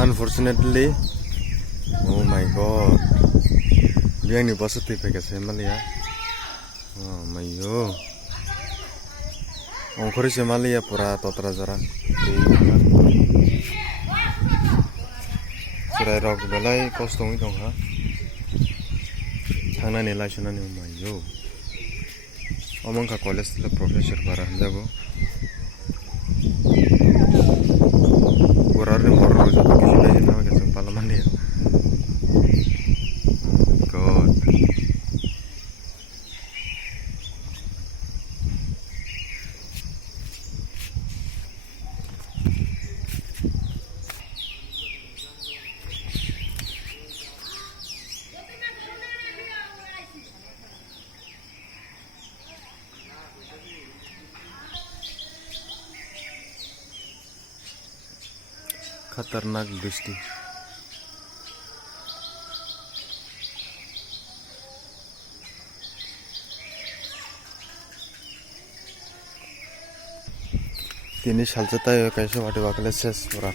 Unfortunately, oh my god, biang ni positif ke Somalia. Oh my yo, ongkori Somalia pura totra jaran. Surai rok belai kostongi dong ha. Thangna ni lai sunani oh my yo. Omong ka college le professor para hanjago. Borar ni morro joto kisi lai na ke sempalaman dia. God. खतरनाक बृष्टि তিনি সালচতায় কাইসো মাটি বাকলে শেষ পুরা